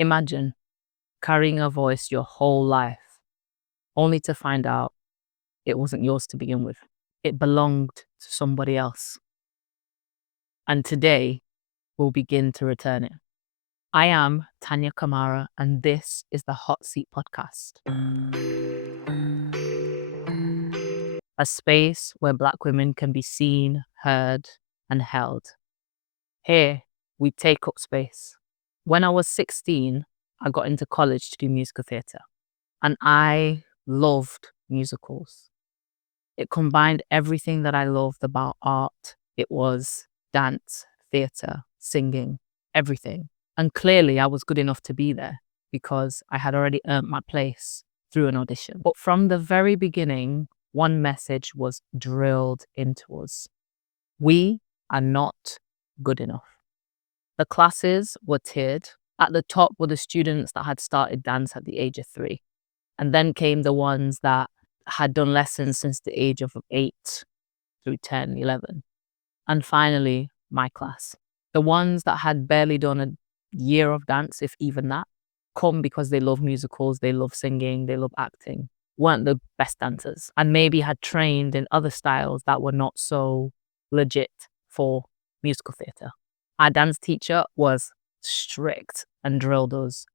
Imagine carrying a voice your whole life, only to find out it wasn't yours to begin with. It belonged to somebody else. And today, we'll begin to return it. I am Tanya Kamara, and this is the Hotseat Podcast, a space where Black women can be seen, heard, and held. Here, we take up space. When I was 16, I got into college to do musical theatre, and I loved musicals. It combined everything that I loved about art. It was dance, theatre, singing, everything. And clearly I was good enough to be there because I had already earned my place through an audition. But from the very beginning, one message was drilled into us. We are not good enough. The classes were tiered. At the top were the students that had started dance at the age of 3. And then came the ones that had done lessons since the age of 8 through 10, 11. And finally, my class. The ones that had barely done a year of dance, if even that, come because they love musicals, they love singing, they love acting, weren't the best dancers, and maybe had trained in other styles that were not so legit for musical theatre. Our dance teacher was strict and drilled us,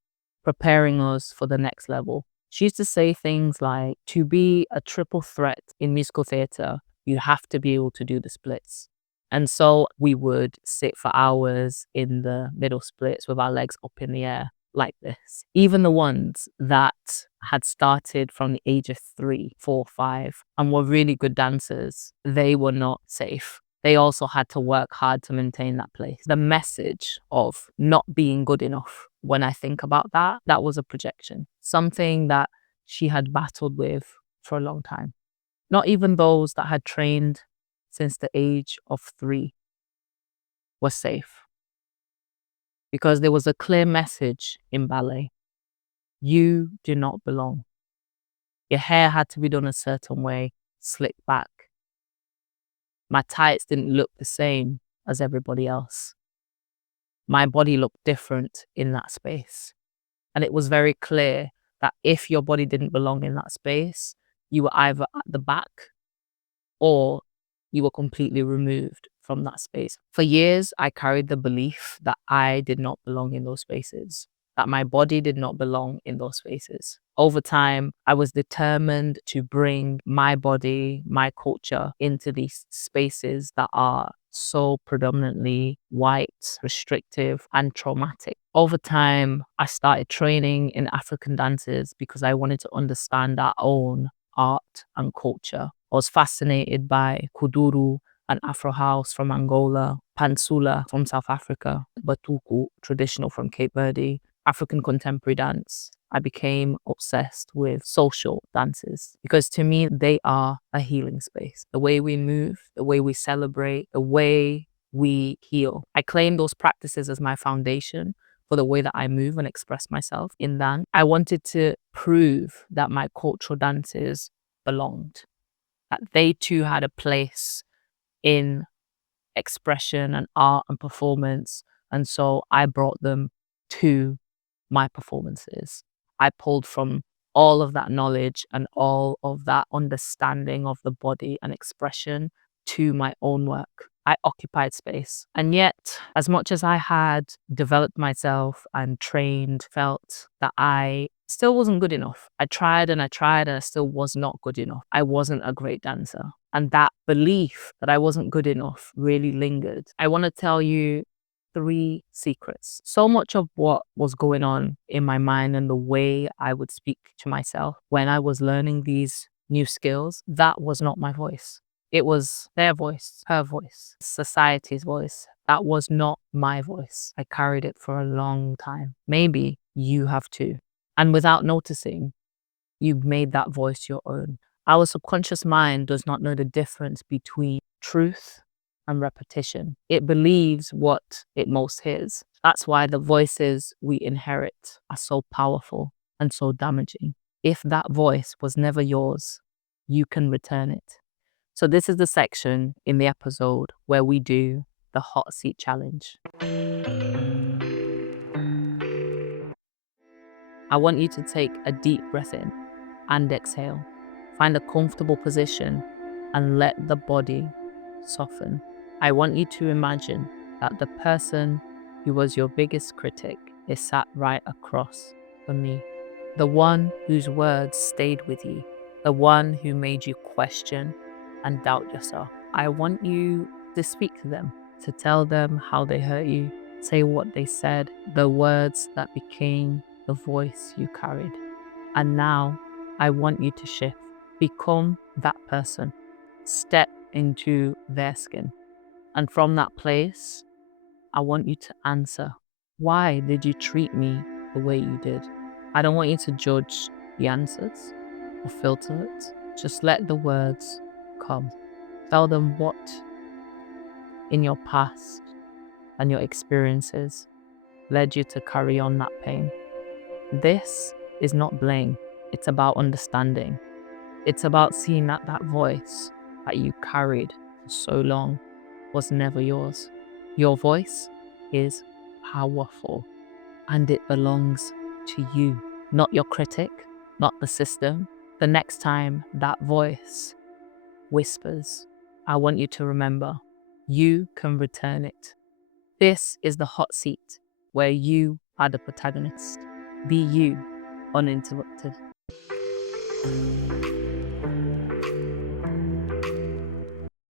preparing us for the next level. She used to say things like, to be a triple threat in musical theatre, you have to be able to do the splits. And so we would sit for hours in the middle splits with our legs up in the air like this. Even the ones that had started from the age of 3, 4, 5 and were really good dancers, they were not safe. They also had to work hard to maintain that place. The message of not being good enough, when I think about that, that was a projection. Something that she had battled with for a long time. Not even those that had trained since the age of 3 were safe. Because there was a clear message in ballet. You do not belong. Your hair had to be done a certain way, slicked back. My tights didn't look the same as everybody else. My body looked different in that space. And it was very clear that if your body didn't belong in that space, you were either at the back or you were completely removed from that space. For years, I carried the belief that I did not belong in those spaces, that my body did not belong in those spaces. Over time, I was determined to bring my body, my culture into these spaces that are so predominantly white, restrictive, and traumatic. Over time, I started training in African dances because I wanted to understand our own art and culture. I was fascinated by kuduru and Afro house from Angola, pansula from South Africa, batuku, traditional from Cape Verde, African contemporary dance. I became obsessed with social dances because to me, they are a healing space. The way we move, the way we celebrate, the way we heal. I claim those practices as my foundation for the way that I move and express myself in dance. I wanted to prove that my cultural dances belonged, that they too had a place in expression and art and performance. And so I brought them to my performances. I pulled from all of that knowledge and all of that understanding of the body and expression to my own work. I occupied space. And yet, as much as I had developed myself and trained, felt that I still wasn't good enough. I tried and I tried and I still was not good enough. I wasn't a great dancer. And that belief that I wasn't good enough really lingered. I want to tell you 3 secrets. So much of what was going on in my mind and the way I would speak to myself when I was learning these new skills, that was not my voice. It was their voice, her voice, society's voice. That was not my voice. I carried it for a long time. Maybe you have too. And without noticing, you've made that voice your own. Our subconscious mind does not know the difference between truth and repetition. It believes what it most hears. That's why the voices we inherit are so powerful and so damaging. If that voice was never yours, you can return it. So this is the section in the episode where we do the hot seat challenge. I want you to take a deep breath in and exhale. Find a comfortable position and let the body soften. I want you to imagine that the person who was your biggest critic is sat right across from me. The one whose words stayed with you. The one who made you question and doubt yourself. I want you to speak to them, to tell them how they hurt you, say what they said, the words that became the voice you carried. And now I want you to shift. Become that person. Step into their skin. And from that place, I want you to answer, why did you treat me the way you did? I don't want you to judge the answers or filter it. Just let the words come. Tell them what in your past and your experiences led you to carry on that pain. This is not blame. It's about understanding. It's about seeing that that voice that you carried for so long was never yours. Your voice is powerful and it belongs to you, not your critic, not the system. The next time that voice whispers, I want you to remember you can return it. This is the hot seat where you are the protagonist. Be you, uninterrupted.